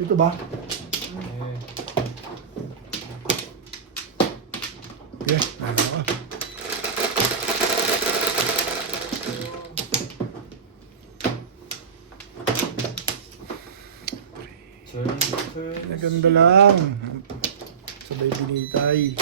Ito ba? Okay, ano ka? Naganda lang. Sabay binitay.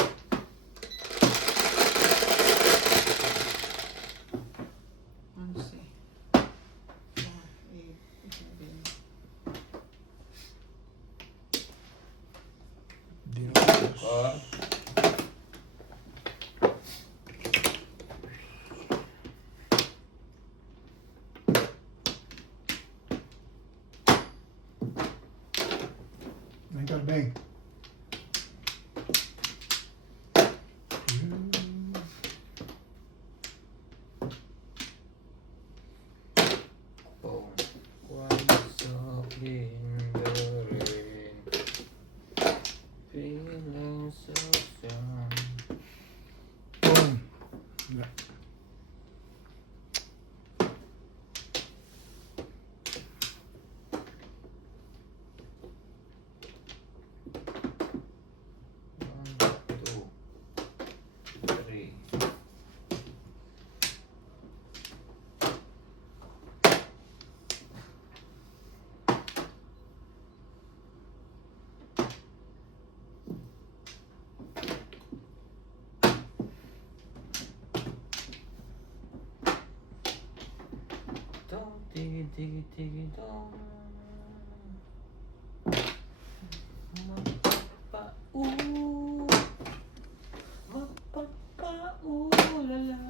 Bang. Tigi dong. Lala.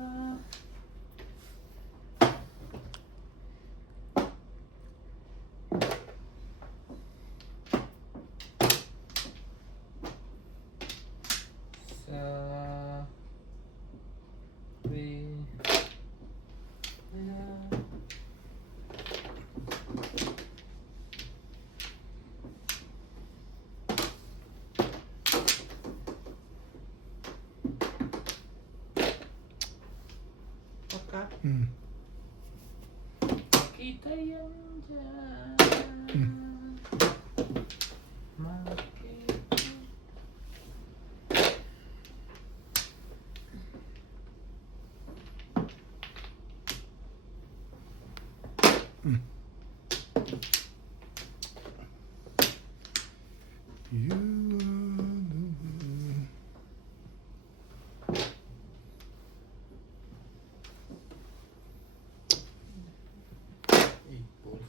Kita yang dyan.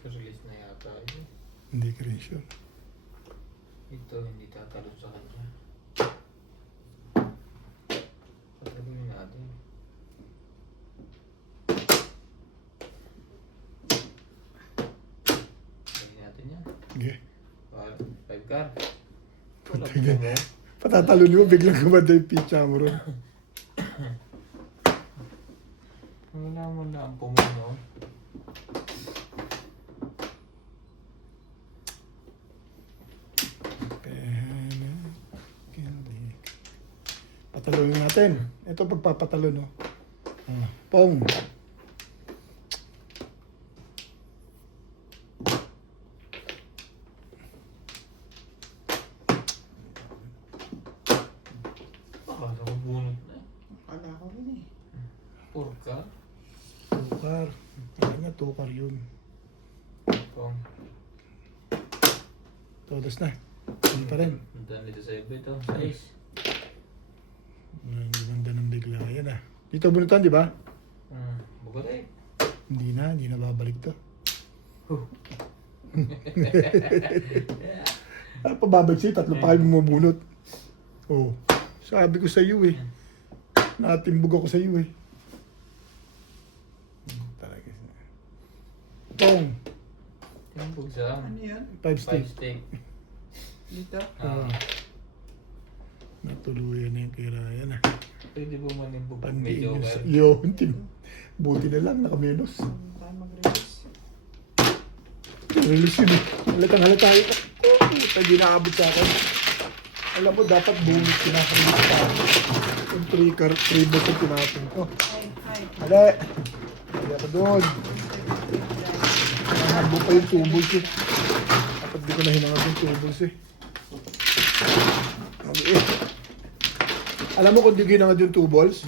Release na yata yun. Hindi ka rin sure. Ito hindi tatalo sa kanya. Patalunin natin. Lagyan natin yan. Okay. 5 car. Patatalon mo, biglang gumanda yung pitcha mo ron. Wala mo na ang pumuno. Patalunin natin. Ito pagpapatalo, no? Pong. Akala ko bunot na. Akala ko rin eh. Purka. Tukar. Kaya nga, tukar yun. Pong. Todos na. Hindi pa rin. Ang dami dito sa iba ito. 6. Ang ganda ng bigla. Yan ah. Dito bunutan, di ba? Bugay. Hindi na babalik to. Ano pa babalik sa'yo? Tatlo pa kayo bumubunot. Oh. Sabi ko sa iyo eh. Natimbog ako sa iyo eh. Talaga. Tong. Timbog sa Ano yan? 5 stick. 5 stick. Dito? Natuluyan na yung kay Ryan ah. Pwede po manimbog pag may joker. Yun, buti na lang, nakamenos. Paano mag-release? Release yun eh. Halatang-halata yun. Oh, puta, di naabot sa akin. Alam mo, dapat bonus kinaka-release pa. Yung 3 balls yung tinapin ko. Hi. Hali! Hali ako doon. Nahabo pa yung 2 balls yun. Dapat Hindi ko na hinangad yung tubos eh. Okay. Alam mo kung di ginangad yung 2 balls,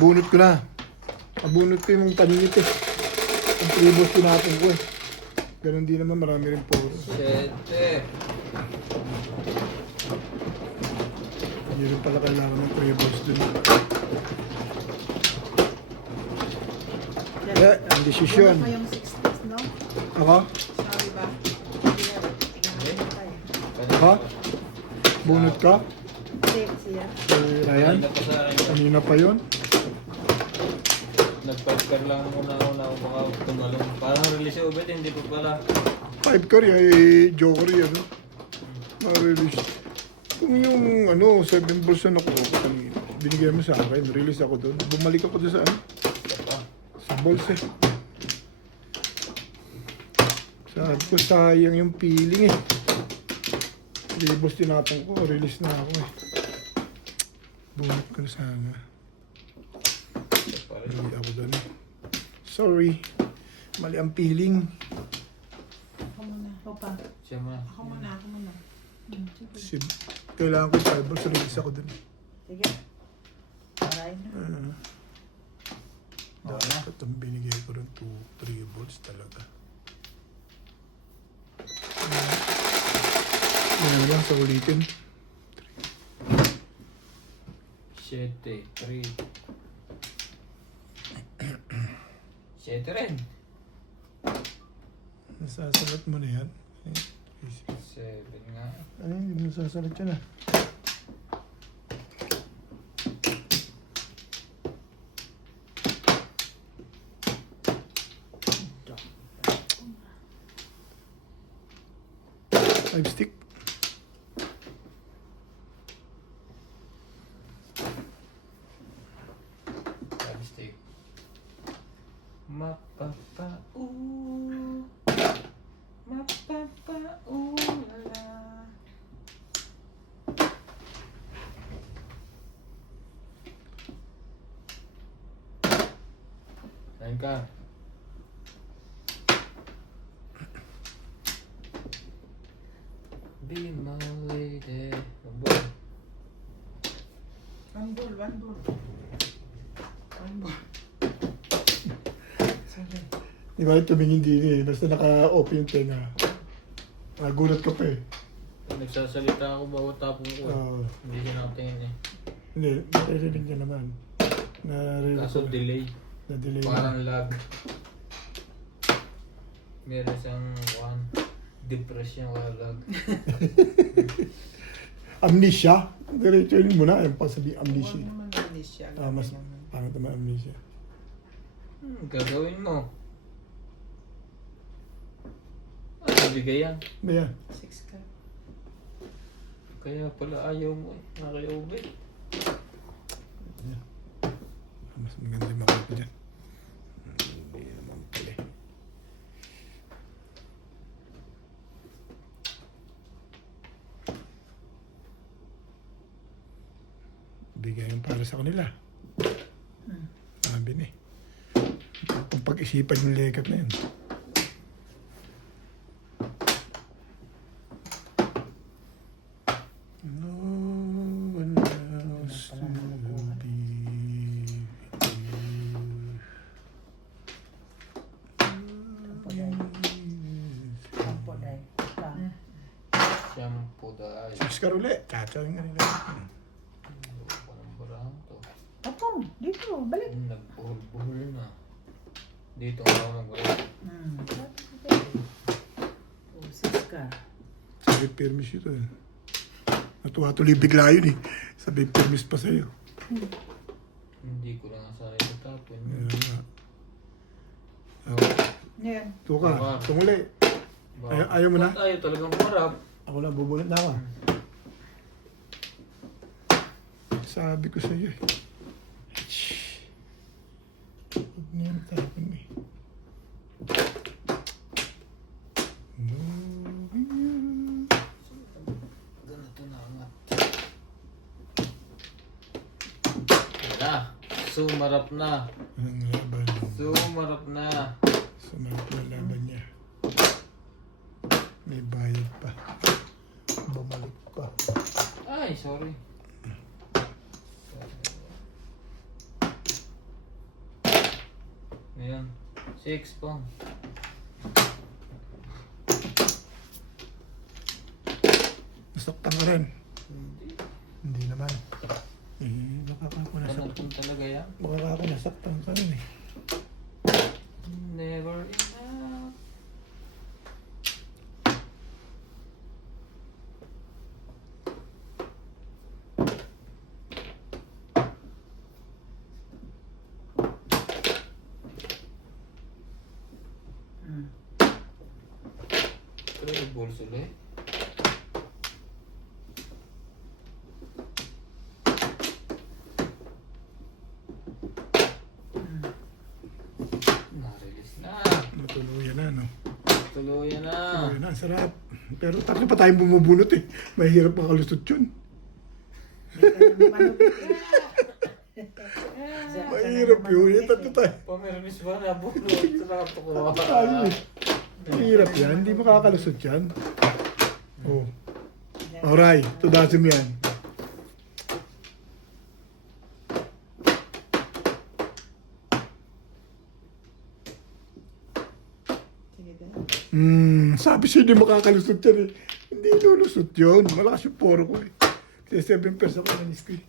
bunot ko na. Abunot ko yung taninit eh. Yung 3 balls tinapon ko eh. Ganun din naman, marami rin puro. Sete. Hindi rin pala kailangan ng 3 balls dun. Yeah, ang desisyon. Wala pa yung 6 days, no? Ako? Sorry ba? Ha? Bunot ka? Hindi, siya. Ryan? Kanina pa sa akin. Kanina pa yun? Nag-5 lang muna ako na ako baka tumalong. Parang release yung ubed, hindi pa pala. 5 ka rin, ay joker yan. No? Ma-release. Kung yung 7 balls na nakuha ko kanina, binigay mo sa akin, release ako doon. Bumalik ako doon sa ano? Sa balls eh. Sabi ko sayang yung feeling eh. Libos tinapon ko, release na ako eh. Bunot ko na sana. Mali ako doon eh. Sorry. Mali ang feeling. Ako muna. Opa. Siya mo. Ako muna, ako muna. Sige. Kailangan ko 5 balls, release ako doon. Sige. Aray na. Dapat ang binigay ko rin 2-3 balls talaga. Yan lang sa ulitin. 7, 3. 7 rin. Nasasalat mo na yan. 7 nga. Ano yun? Hindi mo nasasalat yan ah. Five stick. Mistake. Mapapa-lala. Kain ka. Be my lady. Boy. One ball, one ball. One ball. Sorry. Di ba tumingin din eh. Basta naka-off yung tenga. Nagulat ka pa eh. Nagsasalita ako bawat tapong ko. Oo. Hindi siya nakatingin eh. Hindi, naririnig niya naman. Naririnig Kaso ko. delay. Na-delay na. Parang lag. Meron siyang depression wala lag. Amnesia? Diretso yun mo na. Yung pasabi amnesia. Huwag naman release siya. Mas parang naman amnesia. Gagawin mo. Ano bigay yan? Ba yan? 6 ka. Kaya pala ayaw mo eh. Nakayaw eh. Mas maganda yung makapit dyan. Hindi naman pala eh. Bigay yung para sa kanila. Sabi ni. Kung pag-isipan yung legat na yun. No one else to be Tampo dahil. Shampoo dahil. Oscar ulit. Tsatsaring nga nila. Parang barang to. Opo, dito, balik. Nagbuhol-buhol na. Dito ako mag-break. Oh, 6 ka. Sabi permis ito eh. Natuwa tuloy bigla yun eh. Sabi permis pa sa'yo. Hindi ko lang asari sa tapon. Yan nga. Yan. Ito ka. Tunguli. Ayaw mo na? Ayaw talagang marap. Ako lang, bubunot na ako. Sabi ko sa'yo eh. Huwag niya matapon eh. Ganito na angat. Na. Sumarap na. Ang laban. Sumarap na. Sumarap na laban niya. May bayad Ay, sorry. Ayan. 6 pa. Nasaktan ka rin. Hindi. Hindi naman. Baka ako nasaktan. Panatong talaga yan. Baka ako nasaktan ka rin eh. Never enough. Ito yung bulls ulit. Na-release na. Matuluyan na, no? Tuluyan na. Tuluyan na, sarap. Pero tatlo pa tayong bumubunot eh. Mahirap makalusot yun. Mahirap yun. Eh, tatlo tayo. Pamirmis ba na bunot? Sarap ako. Tayo eh. Mahirap yan. Hindi makakalusot yan. Oh. Alright. Tudasim yan. Sabi siya hindi makakalusot yan eh. Hindi lulusot yun. Malakas yung poro ko eh. Kasi 7 pesos ako nanis ko eh.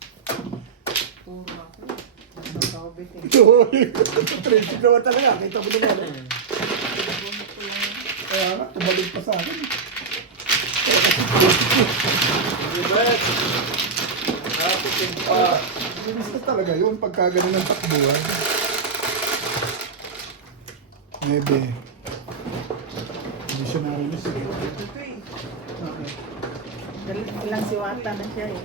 Puro ako. Nakakabit eh. So, tracing naman talaga. Kita mo naman. Eh. Kaya nga, tumalik pa sa akin. Hindi ba? Nakapitin pa. Linis na talaga yun pagka ganun ang takbuhan. Maybe. Hindi siya narinis eh. Ito eh. Ilang siwata na siya eh.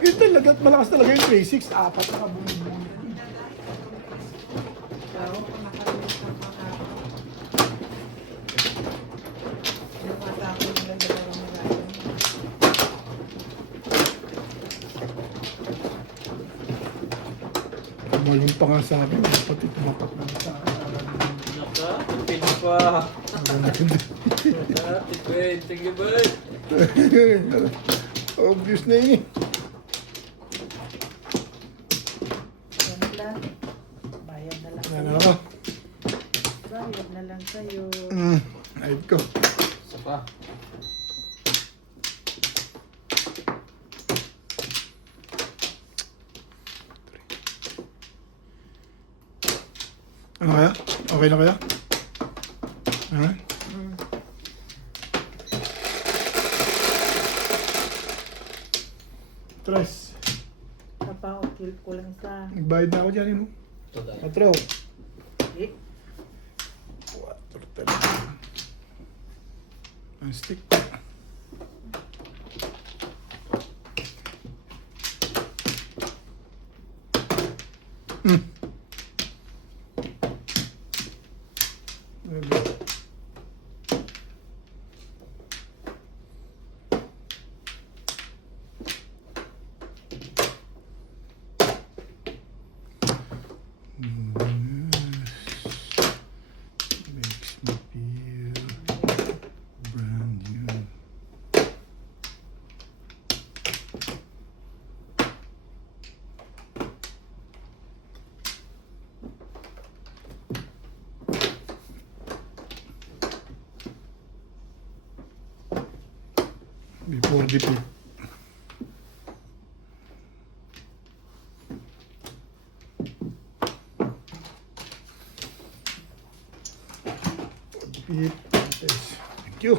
Yun talaga, malakas talaga yung 3-6. Apat na kabunod-bunod. Oo, kung nakalimutan ka pa ako. Lumata ako yung dalawang malayo. Tumalong pa nga sa akin. Pati tumapat na sa akin. Nakatipid pa. Nakatipid. Sige ba? Obvious na yun eh. Yan lang. Bayad na lang Ano sa'yo. ako? Bayad na lang sa'yo. Ayun ko. Isa pa. Ano kaya? Okay na kaya? Ha? Tres. Kapag kill ko lang isa. Nagbayad na ako dyan eh. No? Ito tayo. Patro. Eh, 4 talaga. Ang stick. Makes me feel brand new. Before the pit. Pit. Yes. Thank you.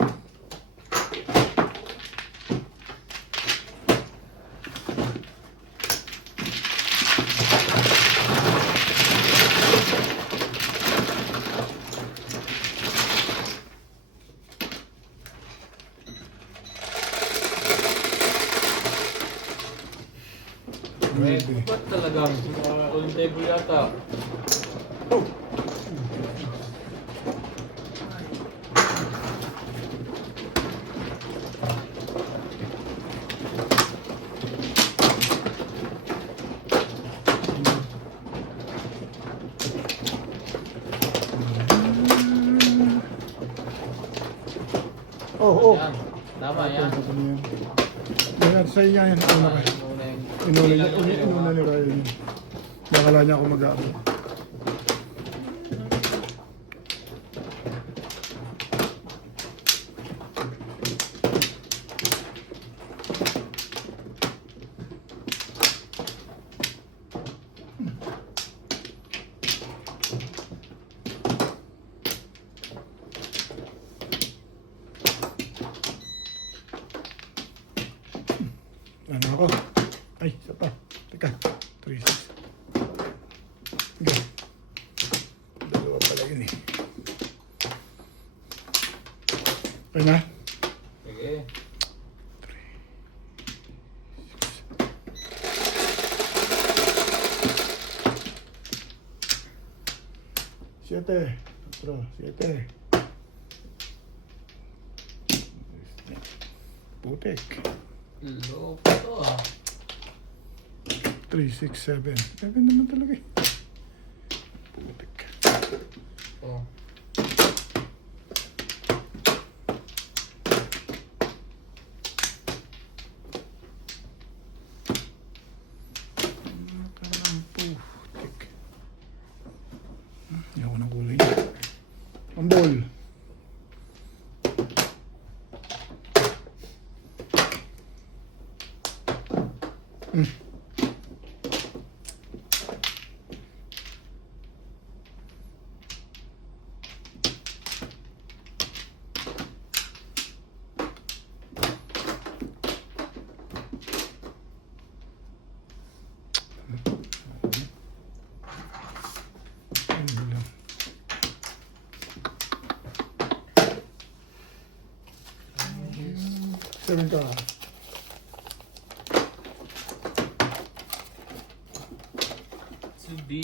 Eh, ba't talagang on table yata? Oh, oh. Yan. Tama yan. Ito na yan. Yan, sa inyo yan. Una ka. Muna yung... Inuna ni Ryan. Bakala niya ako mag-aabot. Ano ako? Ay, isa pa. Teka. 3, 6. Okay. Dalawa pala yun eh. Okay na? Sige. Siete. 7. Putek. Loko to ah. 3, 6, 7. 7 naman talaga eh. Putek. Oh. Putek. Hindi ako ng kulay niya. Ang ball. Ano lang. Seven ka. To be...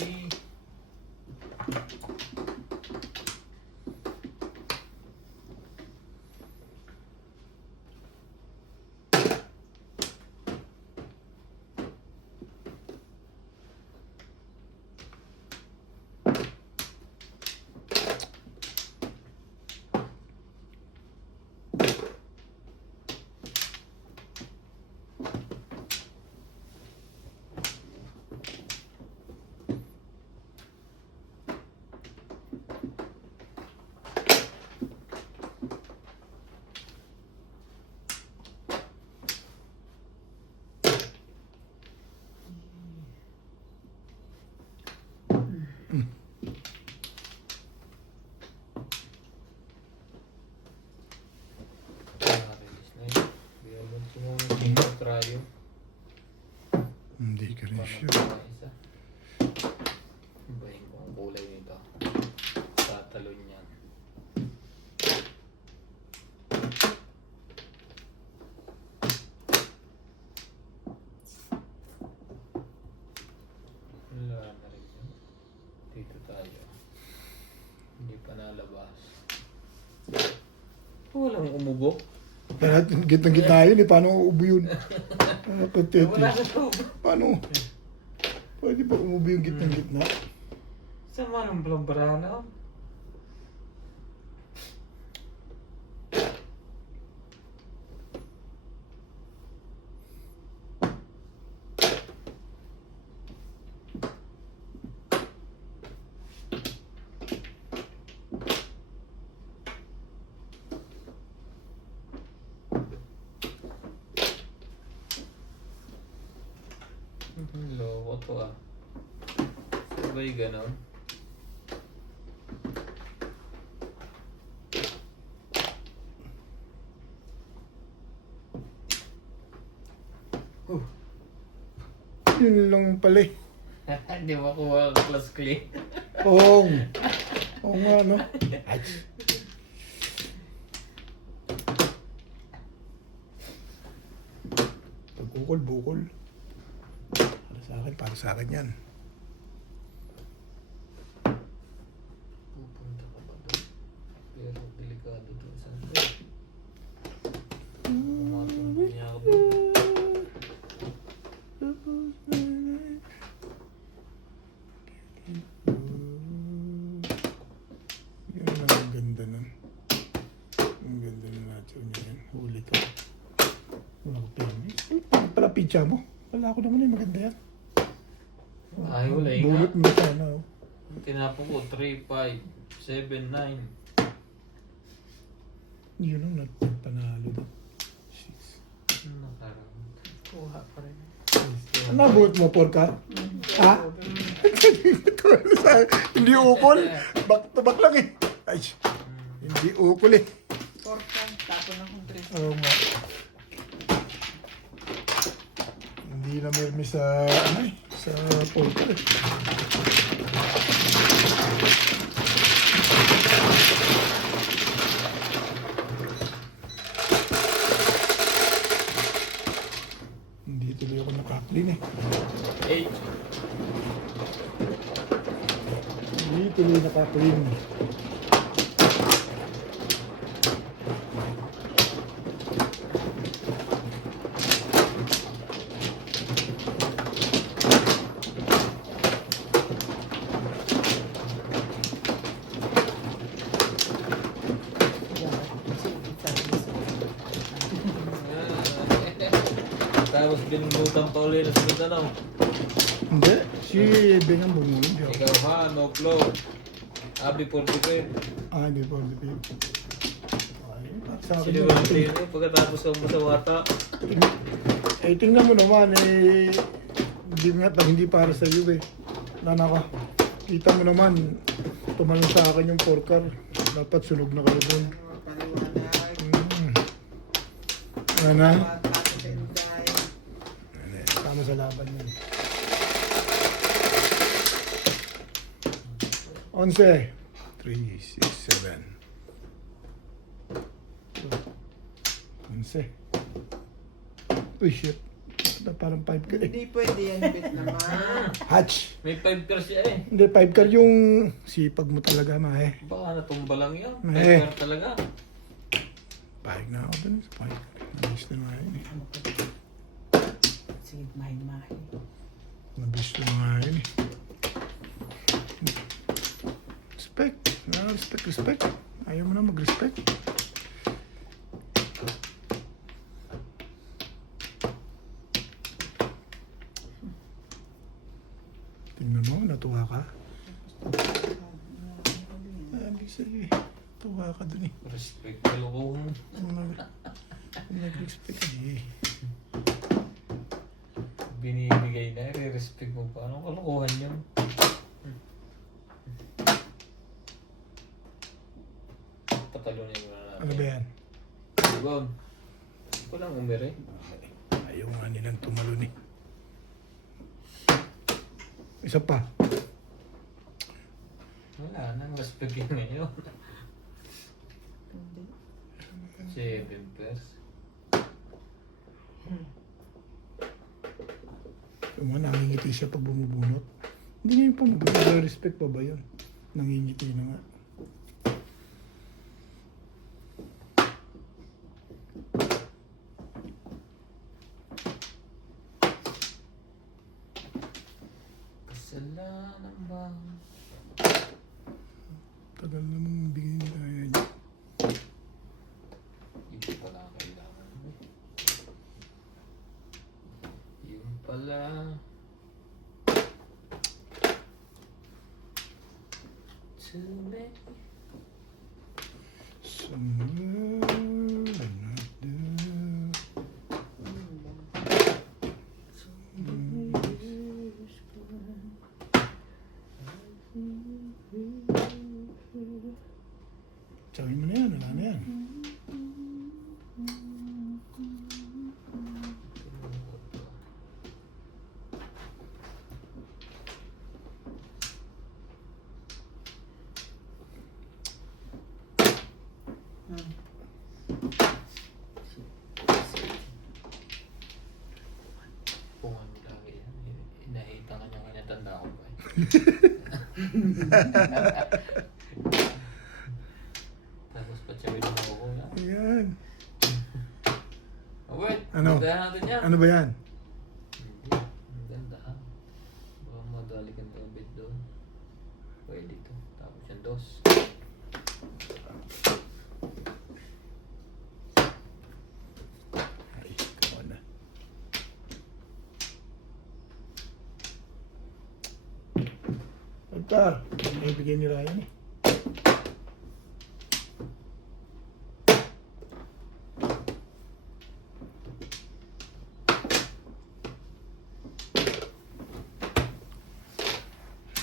Release na yun. Hindi naman sumunod cryo. Hindi ka rin Paano sure. pa isa? Ibahin ko ang kulay nito. Tatalon yan. Wala na rin yun. Dito tayo. Hindi pa nalabas. Walang umubo. Lahat, gitna-gitna yun eh. Paano uubo yun? Wala Patete. sa tubig. Paano? Pwede ba umubo yung gitna-gitna? Sama ng balambarana. Loko to ah. Sabay ganon. Yun lang pala eh. Hindi makuha ang class clean. Oo. Oo nga, no? Ay. Bukol. Para sa akin yan. Pupunta ka ba doon? Pero delikado doon sa Umatong niya ako doon. Yun lang ang ganda nun. Ang ganda nun. Snatcher niya yan. Huli to. Wala ko permis. Pala pizza mo. Wala ko naman yung maganda yan. Ay, wala nga. Bulot mo sana. Oh. Tinapo ko, 3, 5, 7, 9. Yun ang nagpanalo doon. 6. Nakarang. Kuha pa rin. Ano nabuot mo, porka? Ha? Hindi ukol. Back to back lang eh. Ay, hindi ukol eh. Porta, tapon akong 3. Oo nga. Hindi na mirmi sa, ano eh, sa porka eh. Hindi tuloy ako nakaklin eh. 8. Hindi tuloy nakaklin. Tapos binungutan pa ulit na sa Mindanao. Hindi, si Beng ang bumulong. Di ako. Ikaw ha, no flow. Abi for the pay. Ah, hindi po, hindi po. Ay, sa akin Sino yun. ba ang tino? Pagkatapos ka mo sa wata. Eh, tingnan mo naman, eh, hindi nga, hindi para sa iyo eh. Nana ka, kita mo naman, tumalong sa akin yung porkar. Dapat sunog na kayo doon. Paliwanag. Nana, Tapos sa Inday. tama sa laban yan. 11. 3, 6, 7. 11. Uy, shit. Parang 5 ka eh. Hindi pwede yan, bit naman. Hatch. May 5 car siya eh. Hindi, 5 car yung sipag mo talaga, mahe. Baka natumba lang yan. 5 Eh. car talaga. Pahig na ako dun sa 5 car. Nabis na nga yun eh. Sige, mahin-mahin. Nabis na nga yun eh. Respect. Respect, respect. Ayaw mo na mag-respect. Tingnan mo, natuwa ka. Ibig sabihin, tuwa ka dun eh. Respect. Kaloko mo. Nag-respect ka eh. Binibigay na, re-respect mo pa. Anong kalokohan yan? Patalunin mo na natin. Ano ba yan? Ibon. Ko lang umere. Ayaw nga nilang tumalon eh. Isa pa. Wala nang respect yan ngayon. Hindi. 7 pairs. Yung mga nangingiti siya pag bumubunot. Hindi niya yung pumubunot. Respect pa ba yun? Nangingiti na nga. Kasalanan bang Tagal namang bigay nila yan. hindi pala kailangan mo? Yung pala. Too many. Somewhere not there. Sabi mo na yan, wala na yan. Kung ano lagi yan. Inahita ka niya kanya tanda ko pa eh. Tapos patsawin mo ako na. Ayan. Oh, wait. Ano? Magdahan natin yan. Ano ba yan? Hindi. Ang ganda ha. Baka madali kang tabit doon. Pwede ito. Tapos yung dos. Tar, may bigay ni Ryan eh.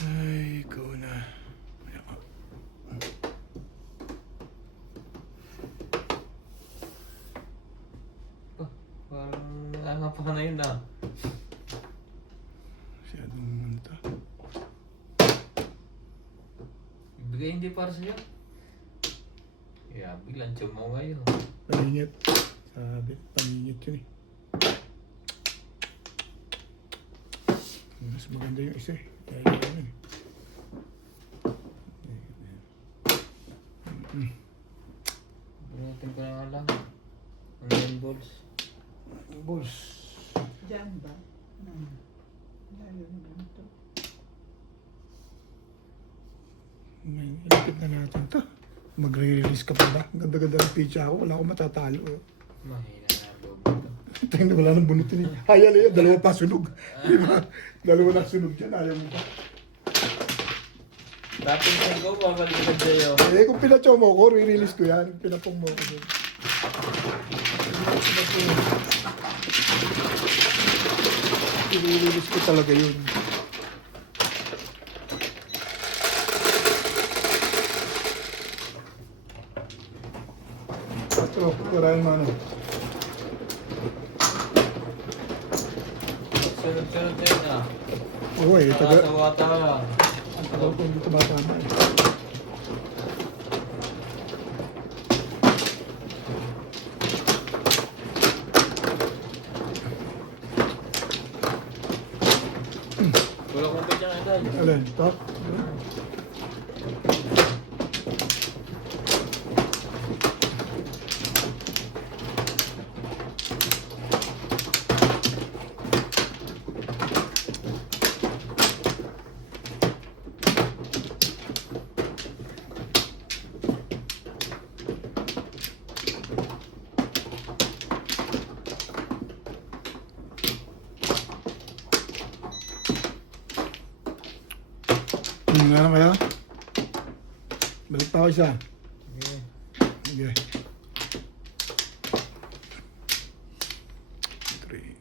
Ay, go na. Parang nakakapaka na yun ah. Masyadong munta. Ibigay hindi para sa'yo. Yeah, biglang mo ngayon. Paningit. Sabi, paningit yun eh. Mas maganda yung isa eh. Kaya yun eh. Bunutin ko na nga lang. Ang 9 balls. Boss. Diyan ba? Lalo naman ito. May ilapit na natin to. Magre-release ka pa ba? Ganda-ganda ng pitch ako. Wala akong matatalo. Mahina na ang loob nito. Tingnan wala nang bunutin eh. Hayal eh. Dalawa pa sunog. Di ba? Dalawa na sunog dyan. Ayaw mo pa. Tapos ko, babalikan sa'yo. Eh kung pinachaw mo ko, re-release ko yan. Pinapong mo ko dyan. I-release ko talaga yun. Patro, kurahin mo ano. Sunod-sunod na yun ah. Oo eh, Nakatawa-tawa. ang tagal ko hindi tumatama eh. Wala kong pwede na dahil. Alin, top? Ano kaya? Balik pa ako isa. Okay. Sige. 3.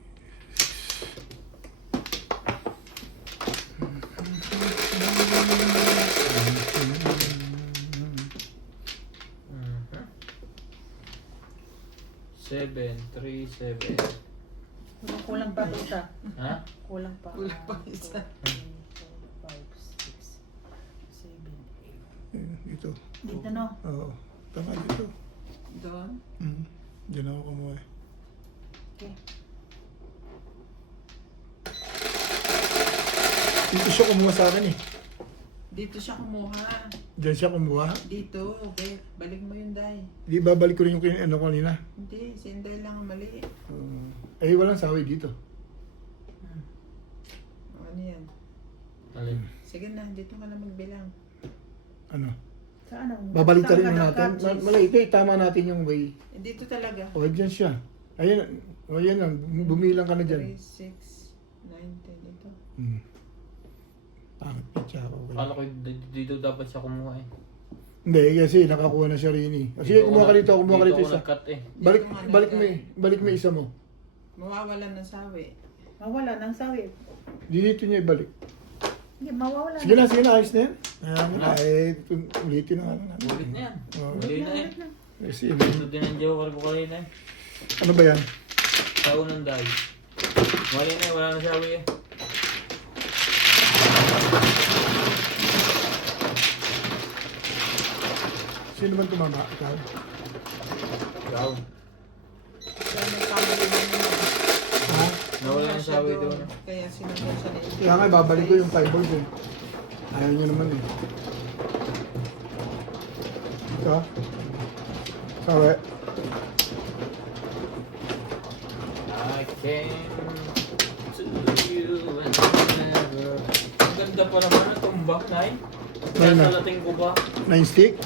Seven, 3, 7. Kulang pa isa. Ha? Kulang pa. Kulang pa isa. 5, 6, 7, 8. Dito. Dito no? Oo. Tama dito. Doon. Diyan ako kumuha. Okay. Dito siya kumuha sa akin eh. Dito siya kumuha. Diyan siya kumuha. Dito. Okay. Balik mo yung day. Di babalik ko rin yung ano kanina. Hindi. Si Inday lang ang mali. Eh, walang sawi dito. O, ano yan? Alin? Sige na. Dito ka na magbilang. Ano? Saan ang... Babalik saan rin ka natin. nagka-cheese? Maliit eh, tama natin yung way. Eh, dito talaga. O, dyan siya. Ayan. O, yan lang. Bumilang ka na 3, dyan. 6, 9, 10. Dito. Pangit pitcha ako. Kala ko dito dapat siya kumuha eh. Hindi, kasi nakakuha na siya rin eh. Sige, kumuha ka dito. Kumuha ka dito ako isa. nag-cut eh. Balik, Dito nga balik mo nagka- balik mo isa mo. Mawawalan ng sawi. Mawala ng sawit. Dito niya ibalik. Hindi, mawawala. Sige na, ayos na yan. Ayan, ulitin na nga lang natin. Ulit na yan. Oo. Ulit na eh. Kasi, Ito din ang joker ko kanina eh. ano ba yan? Sa unang dahil. Mali na eh, wala na sabi eh. Sino man tumama? Ikaw? Ikaw. Kaya nagkamali na naman. Ha? Nawala na sabi doon. Kaya sinunod siya na Kaya nga, babalik ko yung 5 balls eh. Ayaw nyo naman eh. Ito? Sabi? I came to you and never. Ang ganda pa naman ang tumbak, Nay. Nay na. Sasalating ko ba? 9 stick?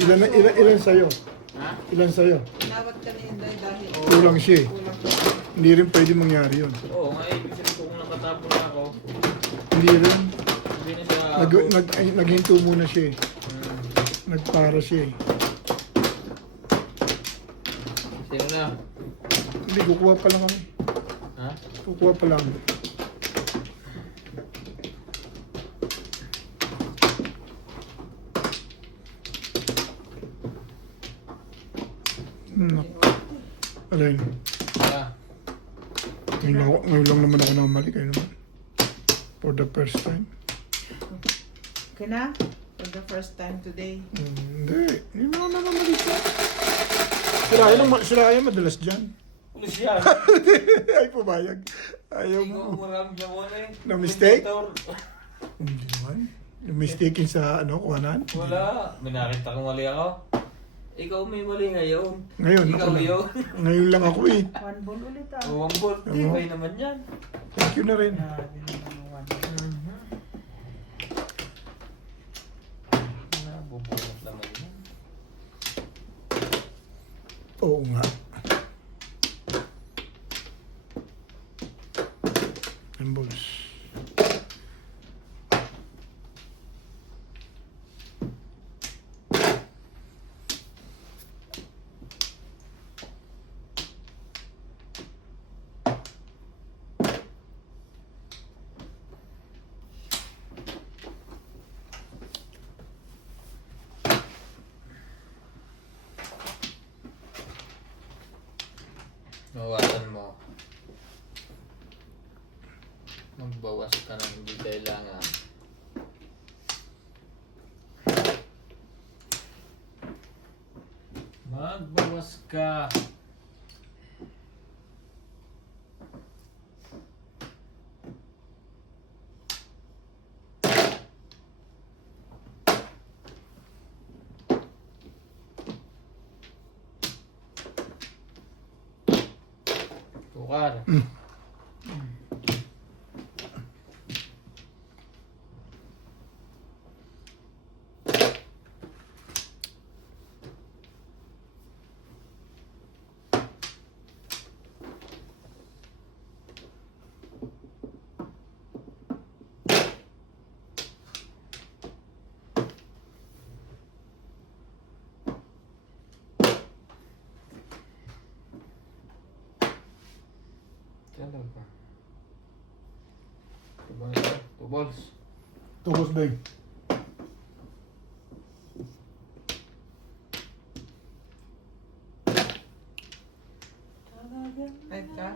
Ilan sa'yo? Ha? Ilan sa'yo? Tinawag ka ni Inday dahil Kulang siya eh. kulang ka. Hindi rin pwede mangyari yun. Oo nga, ibig sabihin ko kung nakatapon na ako. Hindi rin. Hindi Hindi na siya... Naghinto muna siya eh. Hmm. Nagpara siya eh. Sino na? Hindi, kukuha pa lang kami. Ha? Kukuha pa lang. Alin? Ah. Ngayon lang naman ako namali kayo naman. For the first time. Okay na? For the first time today. Hindi. Hindi na ako namali siya. Sila ayaw madalas dyan. Pulis yan. Ay, pumayag. Ayaw Ikaw mo. maraming gawa eh. Na mistake? Mentor. Hindi naman. Yung mistaken sa kuhanan. Wala. May nakita kong mali ako. Ikaw may mali ngayon. Ngayon, Ikaw ako lang. yun. Ngayon lang ako eh. One ball ulit ah. O, ang ball. Oo. Tibay naman yan. Thank you na rin. Grabe naman ang one. Nabubunot naman yan. Oo nga. Symbols. Bawasan mo. Magbawas ka ng hindi kailangan. Magbawas ka. Tukar. Talaga. Two balls. Tubos ba yun? Right ka?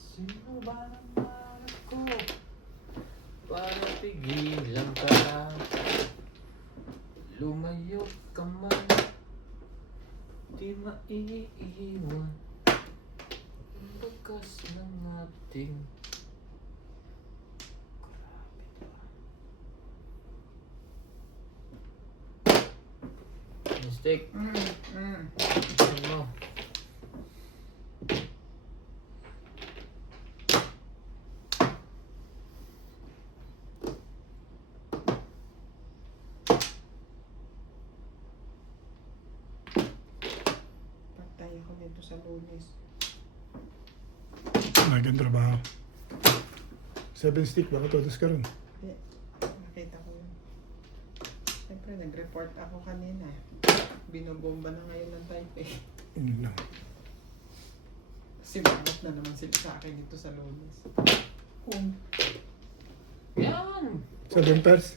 Sino ba ang mahal ko? Para pigilan ka. Lumayo ka man. Di maiiwan. Ang bakas ng ating. Grabe to. Mistake. Ano? Patay ako dito sa Lunes. Naging trabaho. 7 stick, baka todos ka rin. Hindi. Nakita ko yun. Siyempre, nag-report ako kanina. Binobomba na ngayon ng Taipei. Yun lang. Simangot na naman sila sa akin dito sa Lunes. Yan! 7 pairs.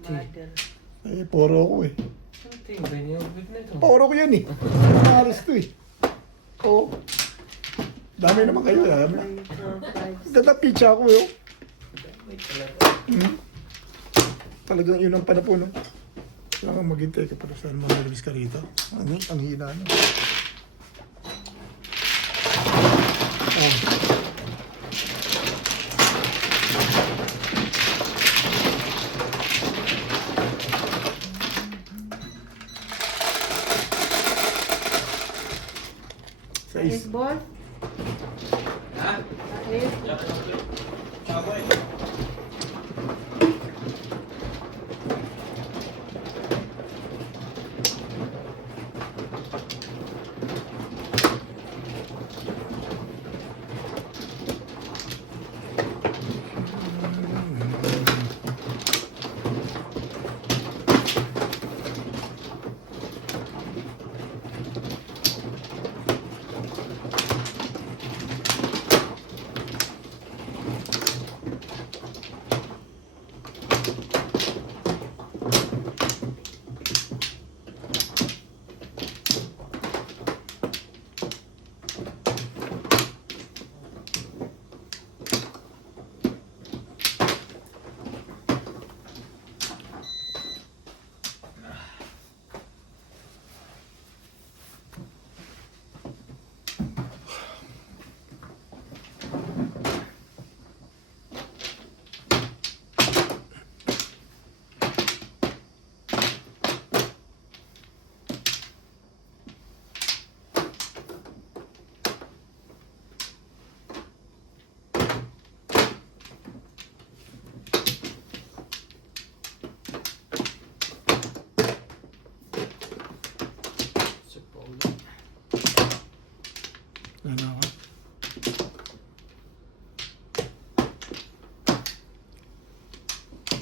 Mother. Ay, poro ako eh. Ang tibay niya. Big na ito. Poro ko yan eh. Nakaras to eh. Oo. Dami naman kayo. Dami. 3, 4, 5, Tatapicha ako eh. Wait talaga. Talagang yun ang panapon. No? Kailangan maghintay ka para saan mga release ka rito. Ang hina. No? Oh. Ace ball. Ha? Ace. Yan ka lang ulit. Saboy.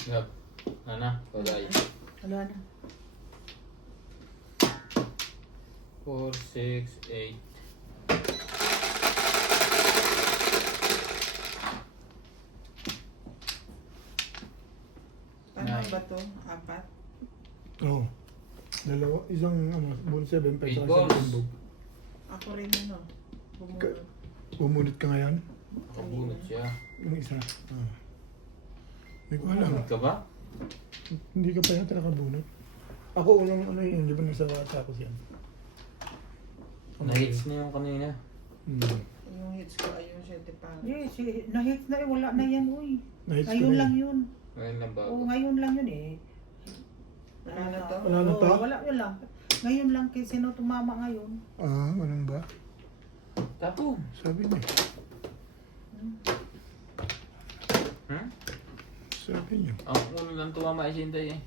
Gab. Ano? Pagay. Wala na. 4, 6, 8. Ano Nine. ba to? Apat? Oo. Dalawa, isang buon 7 Eight pesos, isang balls. timbog. Ako rin ano. Bumunod. Bumunot ka ngayon? Nakabunot siya. Yung isa. Ah. Hindi ko alam. Bunot ka ba? Hindi ka pa yata nakabunot. Ako unang ano yun, di ba nasa tapos yan? Na-hits na yung kanina. Hmm. Yung hits ko ay yung 7 pa. Yes, na-hit na eh. Wala na yan, uy. Nahits ko Ngayon na lang yun. yun. Ngayon na bago. Oo, ngayon lang yun eh. Wala na to? Wala na Oo, to? Wala, wala. Ngayon lang kasi sino tumama ngayon. Ah, ganun ba? Tapo. Sabi niya. Hmm? Sabi niya. Ang ulo lang tumama ay Sinday eh.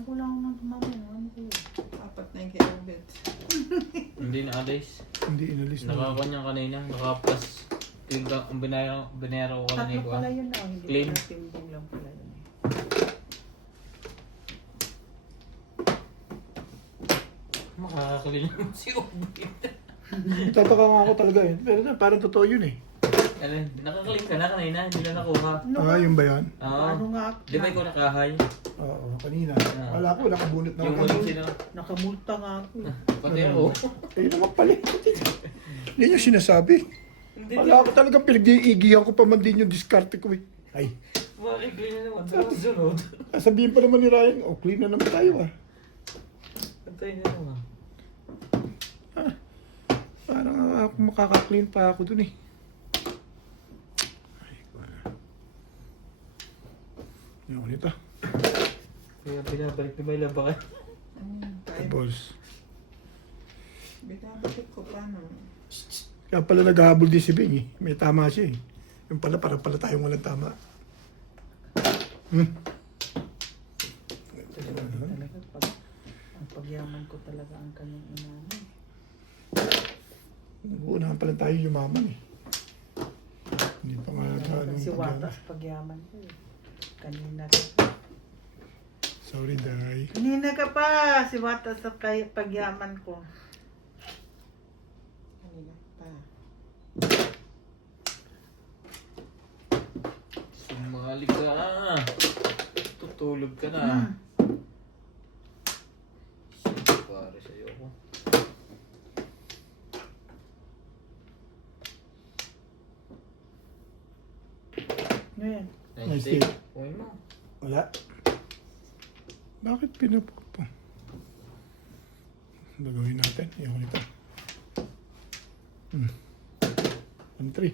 Ako lang nang tumama. Ano ko yun? Apat na yung kilobit. Hindi na alis. Hindi inalis na. Nakakanya kanina. Naka-plus. Clean ka. Ang binayaro ko kanina Tatlo ko. pala yun na. Hindi Clean. pala timbang lang pala yun eh. Makakakalin naman si Ubit. Tataka nga ako talaga eh. Pero parang totoo yun eh. Ano, nakakalim ka na kanina. Hindi na nakuha. Ano Ah, ba? yung ba yan? Oo. Ano nga? Di ba ikaw nakahay? Oo, kanina. Ah. Wala ko, nakabunot na Yung ako. huling sino? Nakamulta nga ako eh. Pati ako. Eh, naman pala. Hindi niya sinasabi. Hindi. Wala ko talagang pinag-iigihan ko pa man din yung diskarte ko eh. Ay, Bakit clean na naman? Tapos sunod. sabihin pa naman ni Ryan, oh, clean na naman tayo ah. Pantay na naman. Parang ako makaka-clean pa ako dun eh. Ay, wala. Yung nito. Kaya binabalik na may labakan. Ano yun? Tayo. Balls. Binabalik ko pa no. Kaya pala naghahabol din si Bing eh. May tama siya eh. Yung pala, parang pala tayong walang tama. Talaga pag ang pagyaman ko talaga ang kanyang inamin. Uunahan pala tayo yumaman eh. Hindi pa nga nagkaano Si yung Watas pagyaman. pagyaman ko eh. Kanina ka. Sorry, Day. Kanina ka pa si Watas sa pagyaman ko. Kanina pa. Sumali ka. Tutulog ka na. Sige pare sa'yo ko. Ngayon. Nice day. day. Uy mo. Wala. Bakit pinupupo? Gagawin natin. Yung nito. 1-3.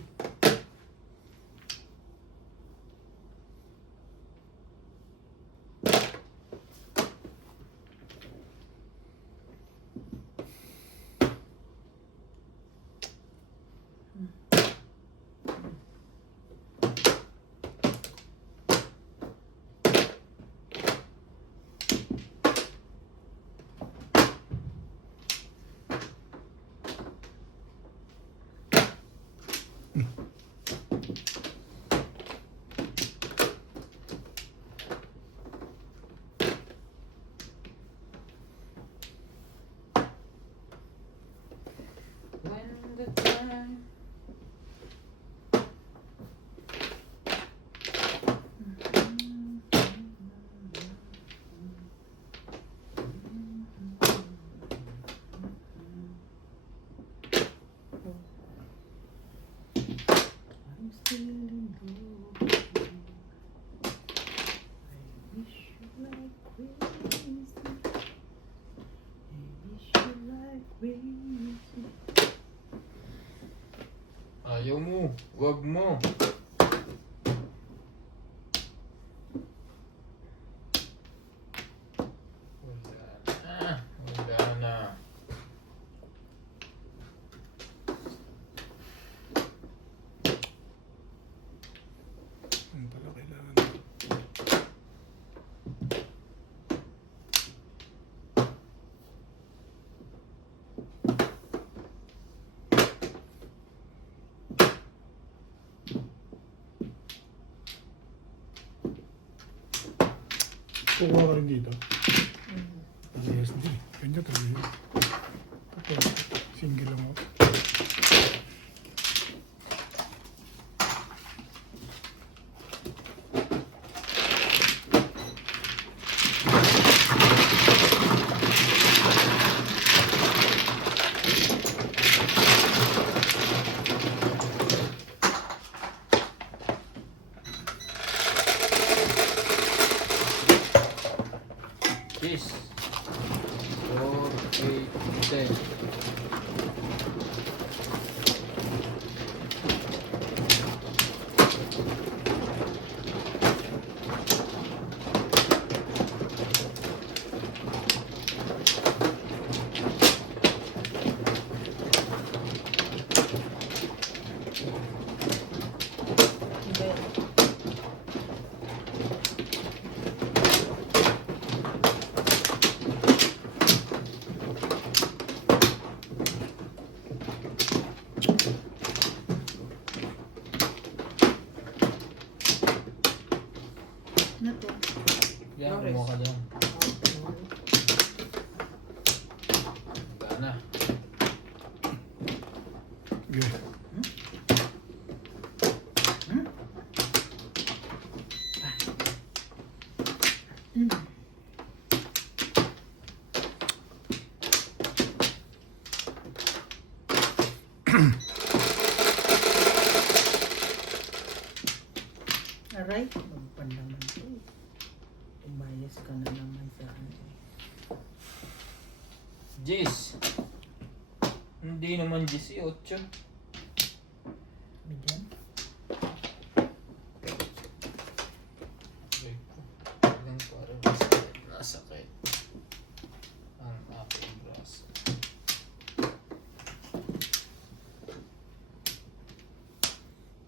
When the time. I'm still in love. I wish you like crazy. I wish you like crazy. Ayaw mo. Wag mo. Wala na. Wala na. Ano pala kailangan? Kukuha ka rin dito. Mm. USD. Ganyan talaga yun. Ito, single lang ako. Cheese. 4, 8, 10. Hindi. Ano to? Yan, Flores. kumuha ka dyan. Gana. Okay. Mm. Aray, magpan naman to. Umayos ka na naman sa ano. Jis. Hindi naman Jis, 8. Bigyan. Ilang parang nasakit ang aking braso.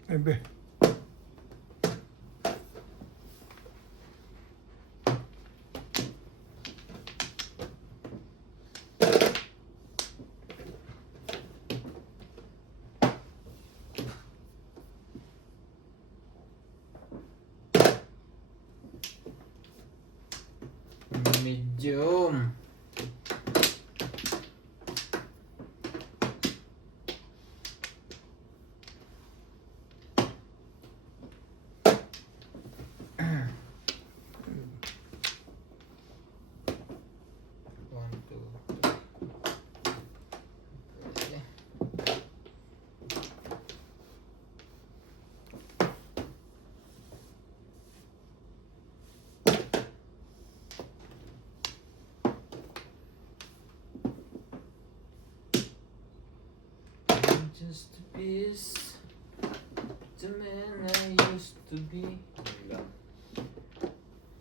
Ebe. Medium. One, two, three. I'm just a piece, the man I used to be. Yun lang.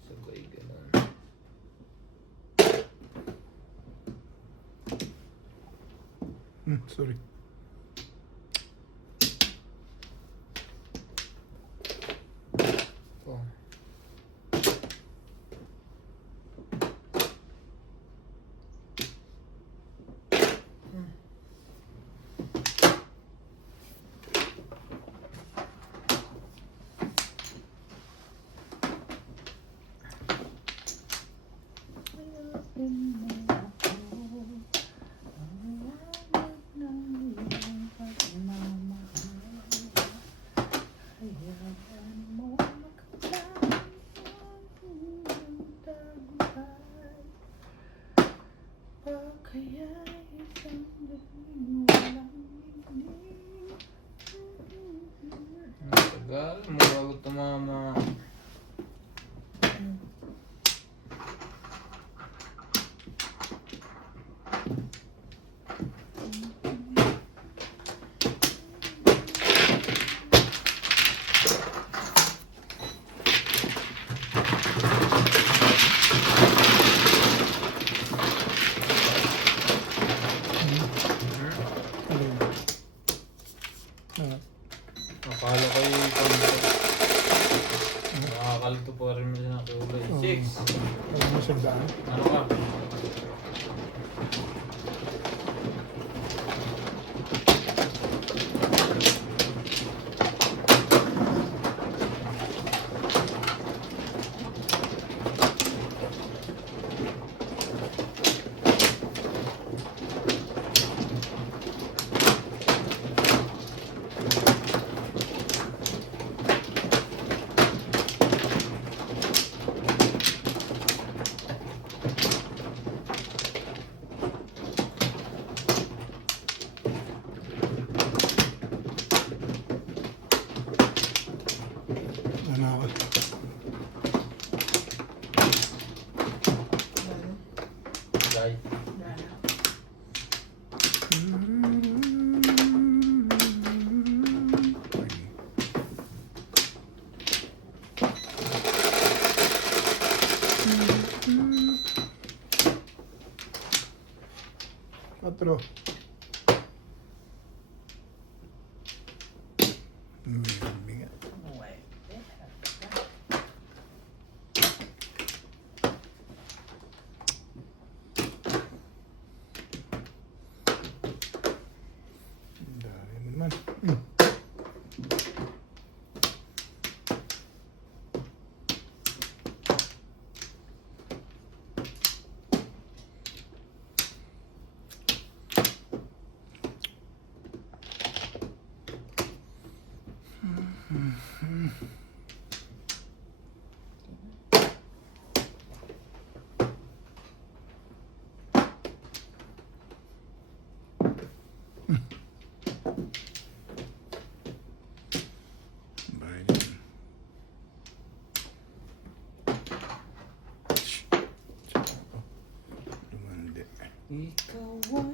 Sabay ganun. Sorry. Oh. Tagal mo bago tumama. Ano yun? Akala ko yung konto. Nakakalito pa rin mo siya nakulay. 6. Alam mo sa daan? Ano ka? Dahil. Patro. Bigat. Dami mo naman. Bahay niyan. Lumandi. Ikaw ang...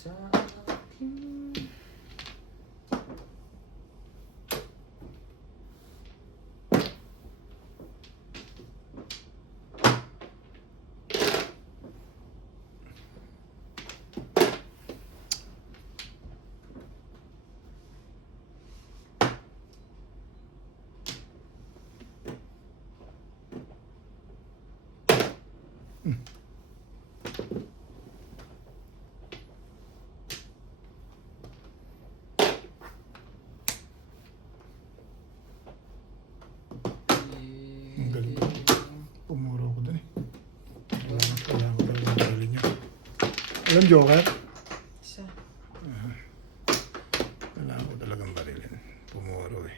Sa akin. Ang galing. Pumuro ko dun eh. Kailangan ko talagang galing niya. Alam, Joker? Isa. Kailangan ko talagang barilin. Pumuro eh.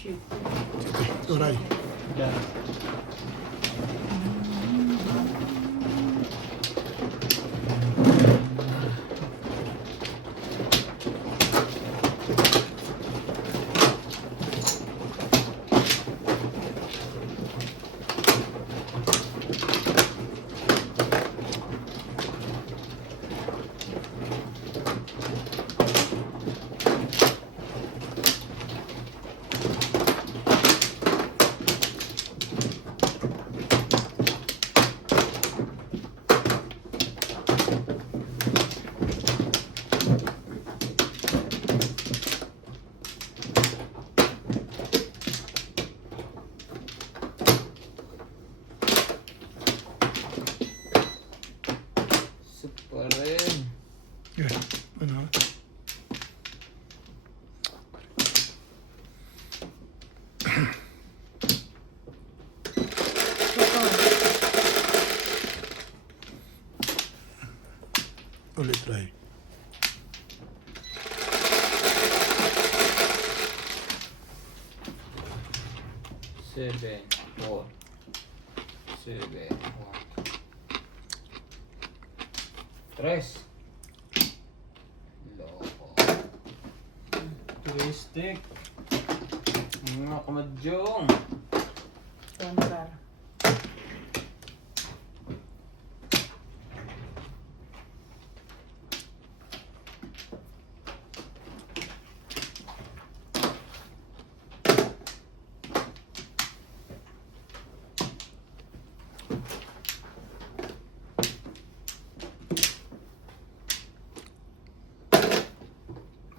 Shoot. Turay. Super rin. Yeah. Ano? Ulit try. Seven, four, seven, one. Tres. Loko. Twistic. Mga kamadyong. Kontra.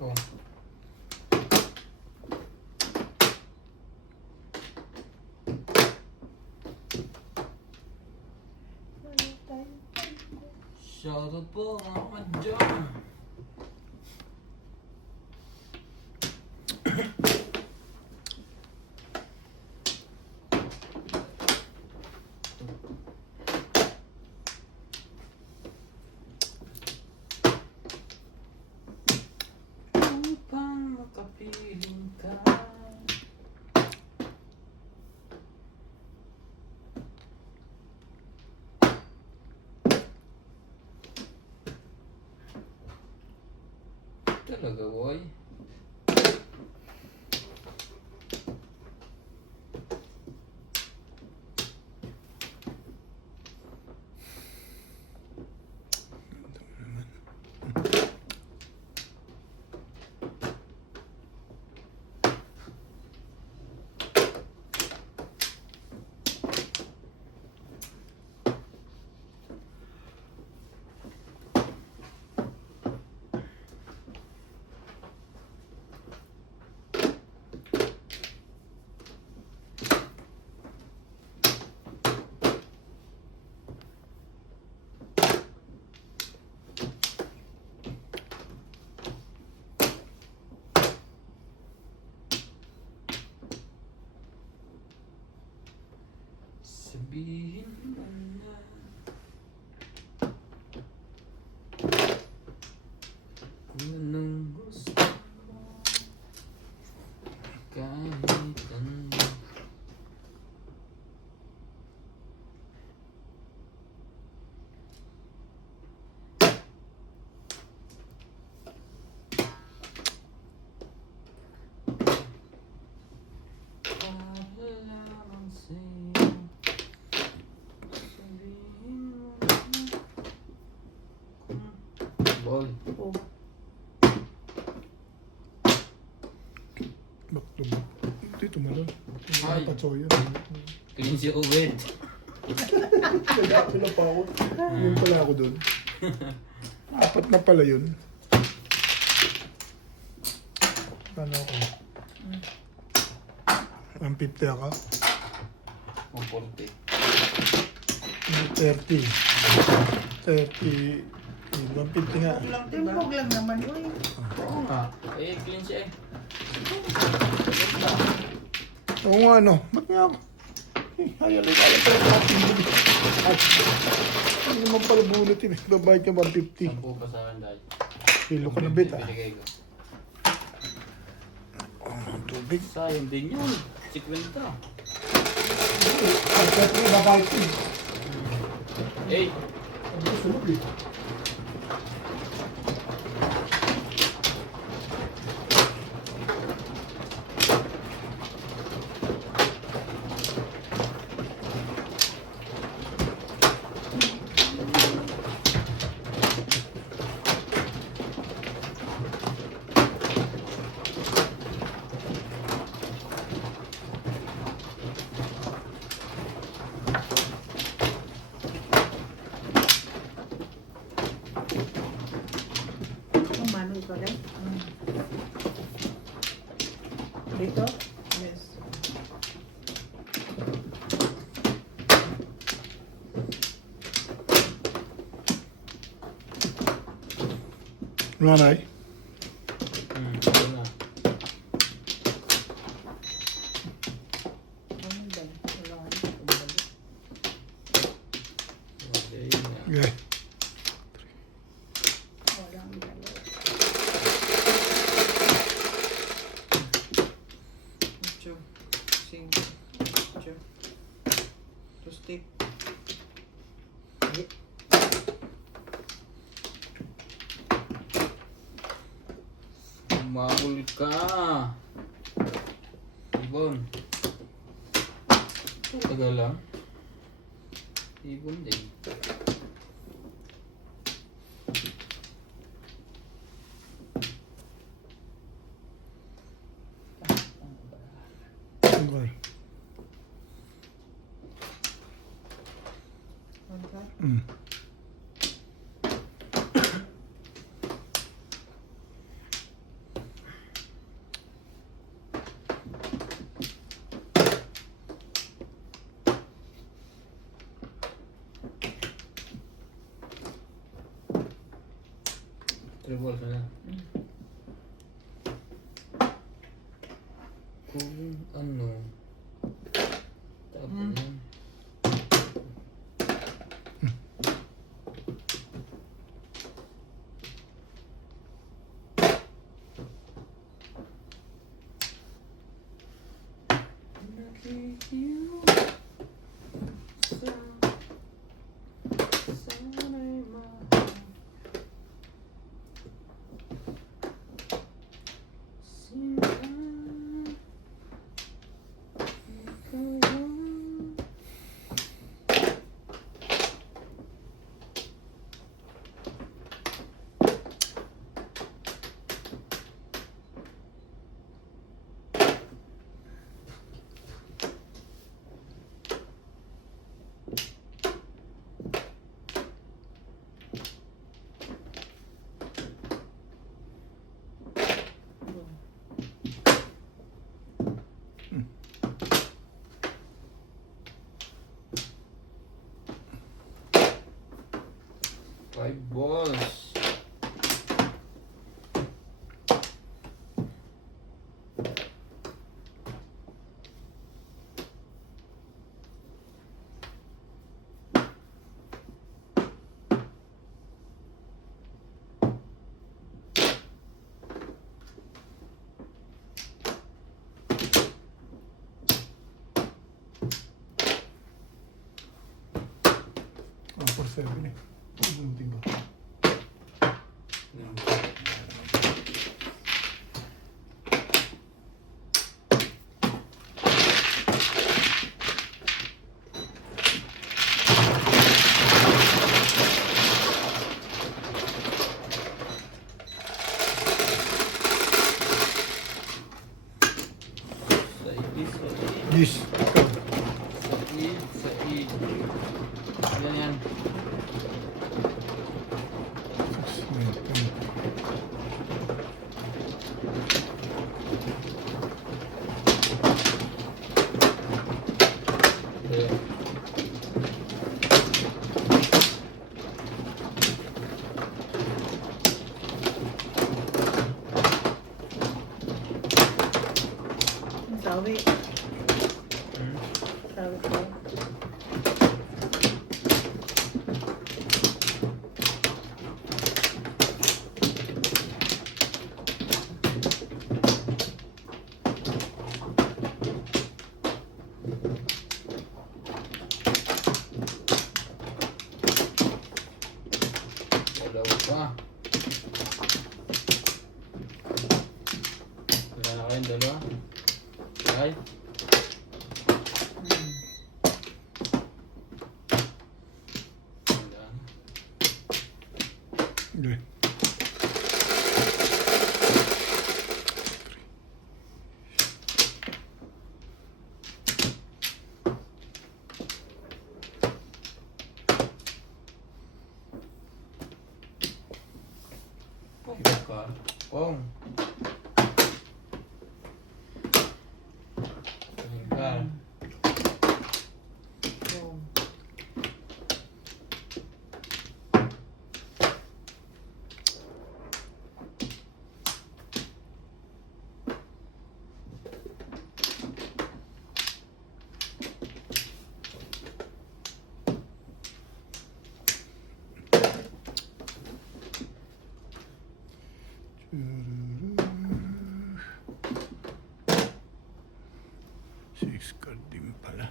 Oh. Shoutout po mga madyan. Upang makapiling ka. Talaga, boy. Sabihin mo na kung anong gusto mo kahit ano. Para lamang sa'yo. Boy. Oh, Back to back. Hindi, tumalon. Ay. Dapat so yun. Clean si Uwed. Nagkakila pa ako. Yun pala ako doon. Apat na pala yun. Ano ako? 150 ako. 140. 30. 30. 150 nga. Lang, diba? timbog lang naman, uy. Oo nga. Eh, clean siya eh. Oo nga, no. Ba't nga ako? Hayalay ka lang tayo natin. Hindi naman pala bunot yun. Babayad ka 150. 10 pa sa akin dahil. Kilo ka na bit, ah. Binigay ko. Ang tubig. Sayang din yun. 50. Ang sarap mo, babayad ko. Eh, Ang susunod eh. Ang mano ikaw rin. Dito? Yes. Nanay. ito na. Ano ba? Wala ka na. Kumbalik. Okay, yun na. Okay. Wala ang dalawa. Ocho. Cinco. Ocho. Tustik. Mahuli ka. Ibon. Tagal lang. Ibon din. Okay. One card. Mm. balls na. Mm. Kung ano. Tapos Mm. yan. Five balls. For 7 eh. Bunting ko. Yes. Said. Yan yan. 6, 9, 10. Okay. Sawi. Sawi ko. Dalawa pa. Wala na kayong dalawa? Ay. Mm. Wala na. Okay. Ka. Pong. Ka. So, Six card din pala.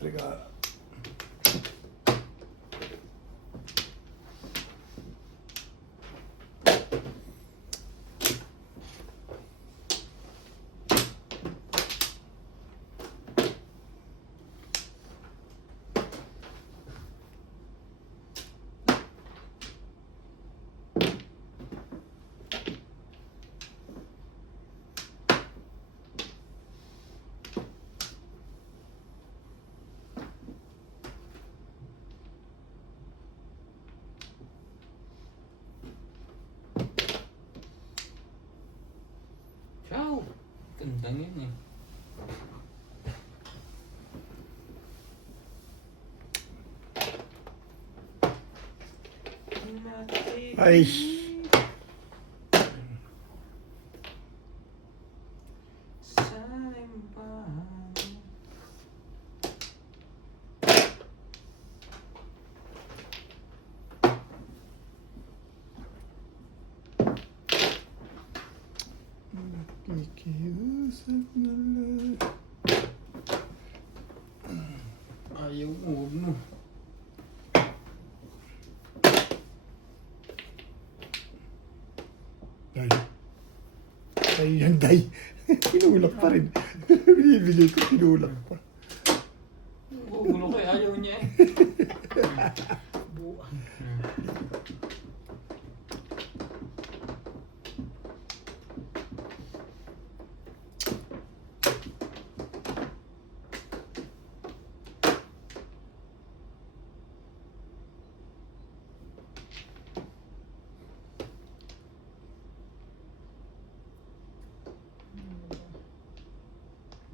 Teka. lang yun eh. Ay. Kikiusap na lang. Ayaw mo, huwag mo. Day. Day yan, day. Kinulak pa rin. Binibigay ko, kinulak pa. Gugulo ko eh, ayaw niya eh. Buwan.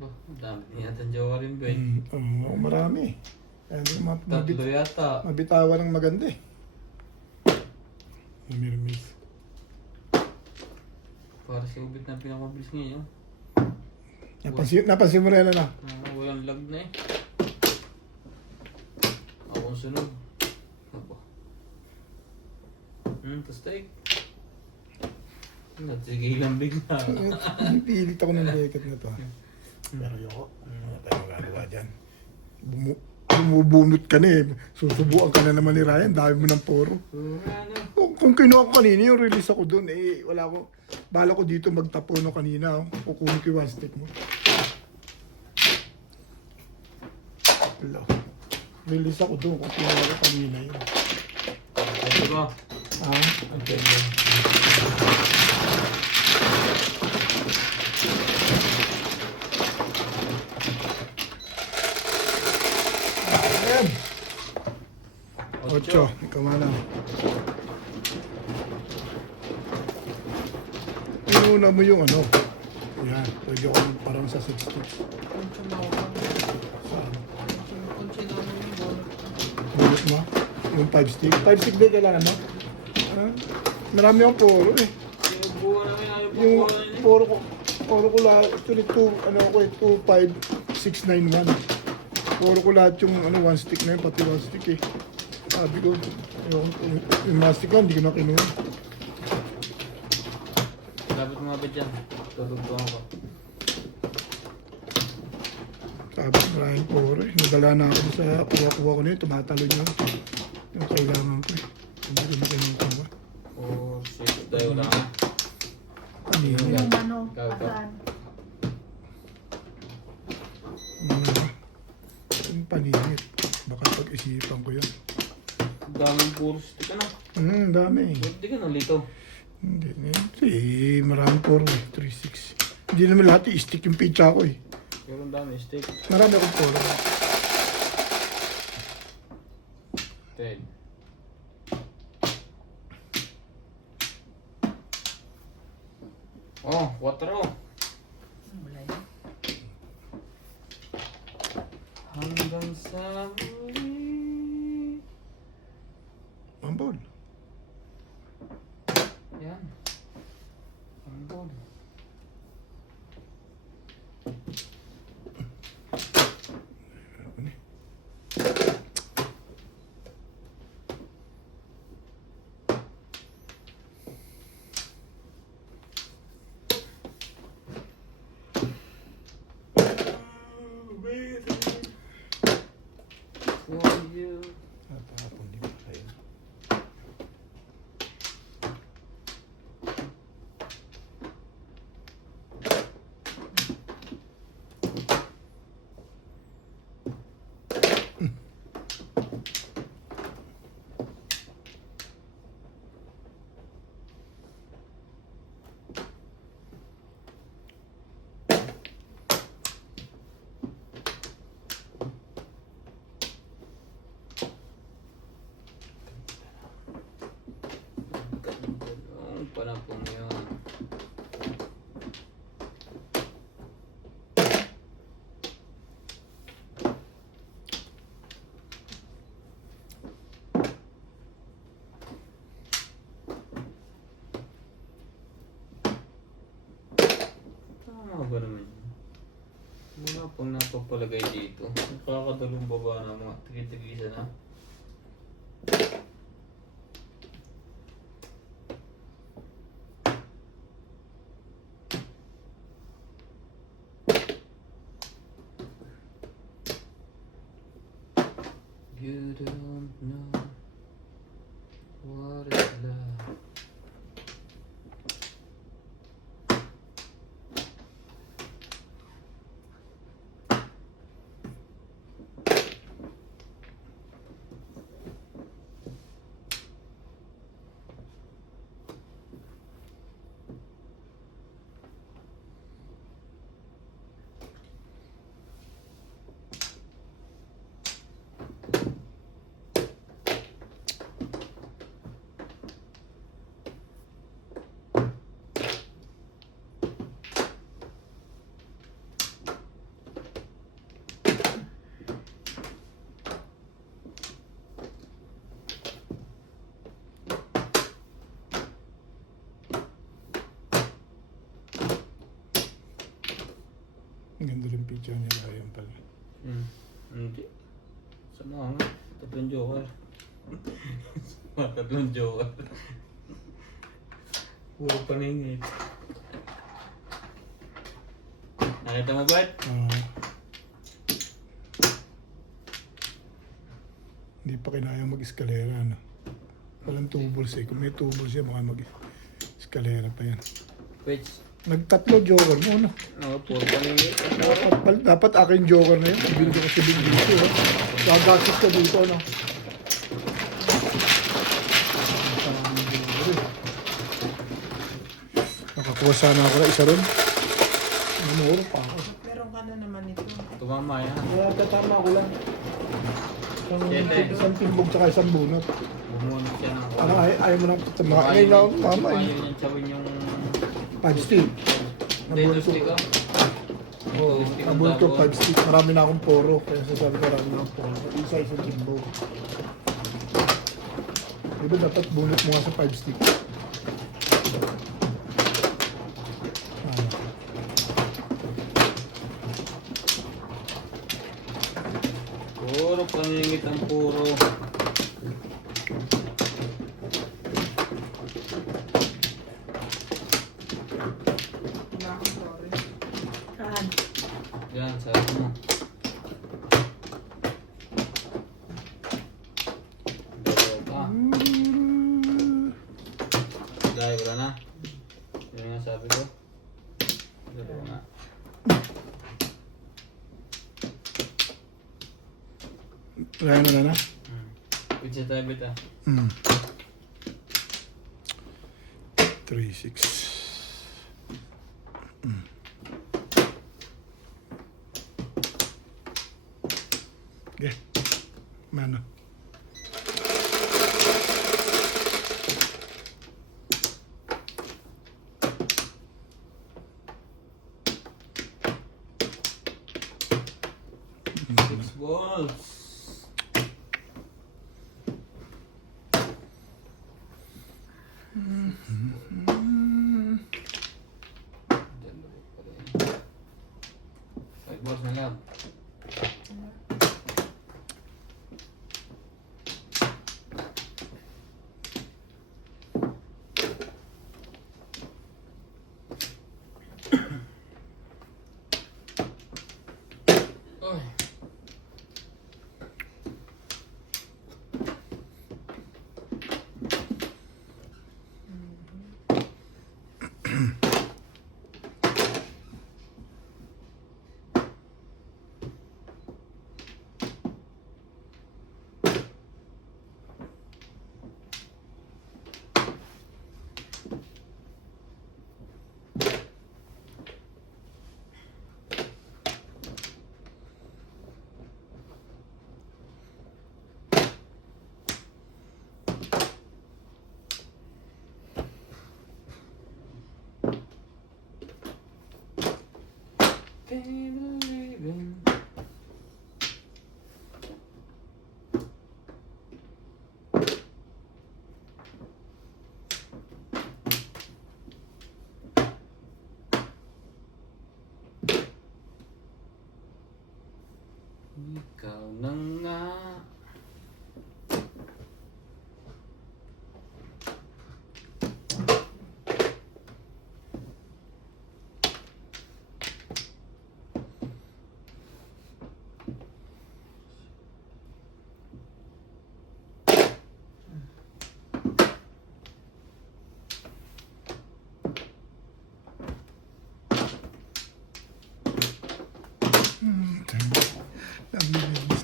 Bah, dami yata ang jowa rin ba eh. Marami. Kaya hindi ko Tatlo yata. mabitawan ng maganda eh. Mirmis. Para si Ubit na pinakamabilis ngayon. Napansin mo rin na. Walang lag na eh. Akong sunod. Aba. Tastek. Sige lang bigla. Pilit ako ng jacket na to. Pero yoko, ano tayo magagawa dyan? Bumubunot ka na eh. Susubuan ka na naman ni Ryan. Dami mo ng poro. Kung kinuha ko kanina yung release ako doon, eh wala ko. Bala ko dito magtapono kanina. Kukunin ko yung one stick mo. Hello. Release ako doon kung kinuha ko kanina yun. Ito ba? Ah, Okay. ayan. 8. Ikaw na lang. Inuna mo yung ano. Yan. Pwede ako parang sa 6 sticks. Puncho mo ako. Saan? Puncho mo yung bonus. Bulot mo? Yung 5 stick? 5 stick din kailangan mo? Ah, marami akong poro eh. Yung buwan namin, ayaw pa Yung buwan eh. poro ko lahat, actually 2, ano ako eh, 2, 5, 6, 9, 1. Poro ko lahat yung ano, 1 stick na yun, pati 1 stick eh. Sabi ko, yung mga stick lang, hindi ko na kinuha. Dapat mga ba dyan? Tulog ko ako. Sabi ko, maraming poro eh. Nadala na ako sa kuha-kuha ko na yun, tumatalon yun. Yung kailangan ko eh. Hindi ko na kinuha. Oh, shit. Tayo lang. Ano yun? Yung ano, Ikaw. asaan? Yung paninit. Baka pag-isipan ko yun. Daming puro stick na. Dami eh. Ba't di ka nalito? Hindi. Maraming poro eh. 3-6. Hindi naman lahat i-stick yung pizza ko eh. Pero ang dami stick. Marami akong poro. 10. Oh, 4. Wala yun. Hanggang sa huli. Mambol. Yan. Hanggang. For you. Natapon din pa kayo. Ang panapong yun. pagpalagay dito. Nakakadalong baba na mga tigil-tigisa na. You don't know what is love. Ang ganda rin picture niya Ryan pala. Hindi. Sama nga. Tatlong joker. Tatlong joker. Puro paningit. Nakita mo ba? Hindi pa kinayang mag-eskalera, ano. Walang tubos eh. Kung may tubos siya, baka mag-eskalera pa yan. Wait. Nagtatlo joker mo, no? Oo, puro paningit. Dapat akin joker na yun. Ibili ko kasi din dito, eh. Gagasis ka dito, no? Nakakuha sana ako na isa ron. Namuro pa ako. Meron ka na naman ito. Tumama yan. Wala, tatama ako lang. Siyete. Isang timbog tsaka isang bunot. Bumunot siya ng Ano, ayaw mo lang tama. Ngayon lang, mama. Ayaw niyang tsawin yung... 5 stick. Hindi, Nabunot gusto ko. ko. Oo, nabunot ko 5 stick. Marami na akong poro. Kaya sasabi ko marami na akong poro. Isa isang timbog. Diba dapat bunot mo nga sa 5 stick? Puro paningit ang puro. Wala akong sorry. Saan? Yan, sa mo. Dalawa pa. Dahil wala na. Yun nga sabi ko. Dalawa nga. Ryan mo na na? Pizza tayo bita. 3-6. Okay. Mana? Six balls. Five balls na lang. Oy.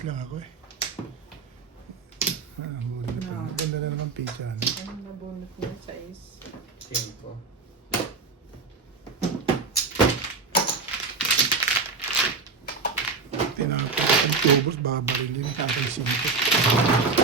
lang ako eh. Huli na pa. Ganda na naman pizza. Ano? Ang nabunot niya sa is. 5. Tinapos ang tubos, babarilin. Aking 5.